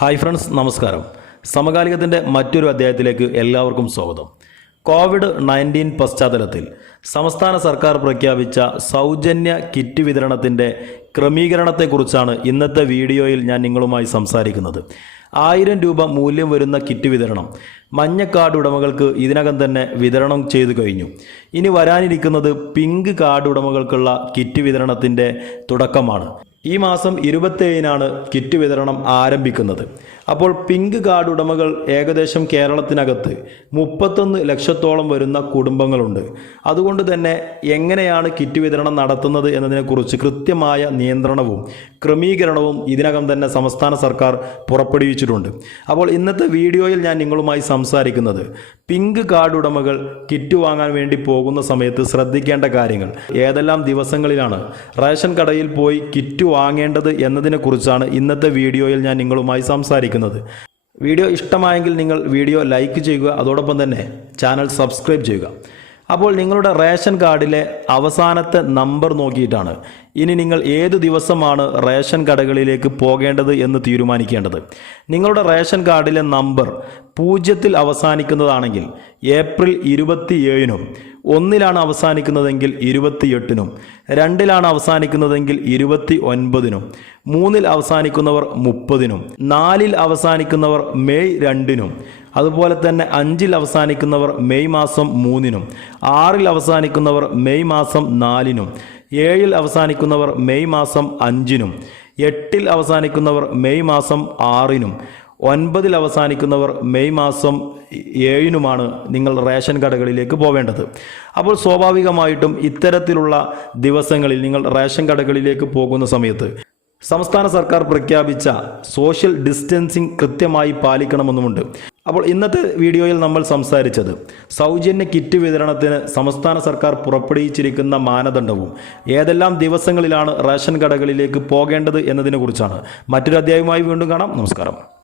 Hi friends, നമസ്കാരം. സമകാലികത്തിൻ്റെ മറ്റൊരു അധ്യായത്തിലേക്ക് എല്ലാവർക്കും സ്വാഗതം. കോവിഡ്-19 പശ്ചാത്തലത്തിൽ സംസ്ഥാന സർക്കാർ പ്രഖ്യാപിച്ച സൗജന്യ കിറ്റ് വിതരണത്തിൻ്റെ ക്രമീകരണത്തെക്കുറിച്ചാണ് ഇന്നത്തെ വീഡിയോയിൽ ഞാൻ നിങ്ങളുമായി സംസാരിക്കുന്നത്. 1000 രൂപ മൂല്യം വരുന്ന കിറ്റ് വിതരണം മഞ്ഞ കാർഡ് ഉടമകൾക്ക് ഇതിനകം തന്നെ വിതരണം ചെയ്തു കഴിഞ്ഞു. ഇനി വരാനിരിക്കുന്നത് പിങ്ക് കാർഡ് ഉടമകൾക്കുള്ള കിറ്റ് വിതരണത്തിൻ്റെ തുടക്കമാണ്. ഈ മാസം 27-നാണ് കിറ്റ് വിതരണം ആരംഭിക്കുന്നത്. അപ്പോൾ പിങ്ക് കാർഡ് ഉടമകൾ ഏകദേശം കേരളത്തിനകത്ത് 31 ലക്ഷത്തോളം വരുന്ന കുടുംബങ്ങളുണ്ട്. അതുകൊണ്ട് തന്നെ എങ്ങനെയാണ് കിറ്റ് വിതരണം നടത്തുന്നത് എന്നതിനെക്കുറിച്ച് കൃത്യമായ നിയന്ത്രണവും ക്രമീകരണവും ഇതിനകം തന്നെ സംസ്ഥാന സർക്കാർ പുറപ്പെടുവിച്ചിട്ടുണ്ട്. അപ്പോൾ ഇന്നത്തെ വീഡിയോയിൽ ഞാൻ നിങ്ങളുമായി സംസാരിക്കുന്നത് പിങ്ക് കാർഡ് ഉടമകൾ കിറ്റ് വാങ്ങാൻ വേണ്ടി പോകുന്ന സമയത്ത് ശ്രദ്ധിക്കേണ്ട കാര്യങ്ങൾ, ഏതെല്ലാം ദിവസങ്ങളിലാണ് റേഷൻ കടയിൽ പോയി കിറ്റ് വാങ്ങേണ്ടത് എന്നതിനെക്കുറിച്ചാണ് ഇന്നത്തെ വീഡിയോയിൽ ഞാൻ നിങ്ങളുമായി സംസാരിക്കുന്നത്. വീഡിയോ ഇഷ്ടമായെങ്കിൽ നിങ്ങൾ വീഡിയോ ലൈക്ക് ചെയ്യുക, അതോടൊപ്പം തന്നെ ചാനൽ സബ്സ്ക്രൈബ് ചെയ്യുക. അപ്പോൾ നിങ്ങളുടെ റേഷൻ കാർഡിലെ അവസാനത്തെ നമ്പർ നോക്കിയിട്ടാണ് ഇനി നിങ്ങൾ ഏതു ദിവസമാണ് റേഷൻ കടകളിലേക്ക് പോകേണ്ടത് എന്ന് തീരുമാനിക്കേണ്ടത്. നിങ്ങളുടെ റേഷൻ കാർഡിലെ നമ്പർ 0-ൽ അവസാനിക്കുന്നതാണെങ്കിൽ ഏപ്രിൽ 27-നും, 1-ലാണ് അവസാനിക്കുന്നതെങ്കിൽ 28-നും, 2-ലാണ് അവസാനിക്കുന്നതെങ്കിൽ 29-നും, 3-ൽ അവസാനിക്കുന്നവർ 30-നും, 4-ൽ അവസാനിക്കുന്നവർ മെയ് 2-നും, അതുപോലെ തന്നെ 5-ൽ അവസാനിക്കുന്നവർ മെയ് മാസം 3-നും, 6-ൽ അവസാനിക്കുന്നവർ മെയ് മാസം 4-നും, 7-ൽ അവസാനിക്കുന്നവർ മെയ് മാസം 5-നും, 8-ൽ അവസാനിക്കുന്നവർ മെയ് മാസം 6-നും, 9-ൽ അവസാനിക്കുന്നവർ മെയ് മാസം 7-നുമാണ് നിങ്ങൾ റേഷൻ കടകളിലേക്ക് പോവേണ്ടത്. അപ്പോൾ സ്വാഭാവികമായിട്ടും ഇത്തരത്തിലുള്ള ദിവസങ്ങളിൽ നിങ്ങൾ റേഷൻ കടകളിലേക്ക് പോകുന്ന സമയത്ത് സംസ്ഥാന സർക്കാർ പ്രഖ്യാപിച്ച സോഷ്യൽ ഡിസ്റ്റൻസിങ് കൃത്യമായി പാലിക്കണമെന്നുമുണ്ട്. അപ്പോൾ ഇന്നത്തെ വീഡിയോയിൽ നമ്മൾ സംസാരിച്ചത് സൗജന്യ കിറ്റ് വിതരണത്തിന് സംസ്ഥാന സർക്കാർ പുറപ്പെടുവിച്ചിരിക്കുന്ന മാനദണ്ഡവും ഏതെല്ലാം ദിവസങ്ങളിലാണ് റേഷൻ കടകളിലേക്ക് പോകേണ്ടത് എന്നതിനെക്കുറിച്ചാണ്. മറ്റൊരു അധ്യായവുമായി വീണ്ടും കാണാം. നമസ്കാരം.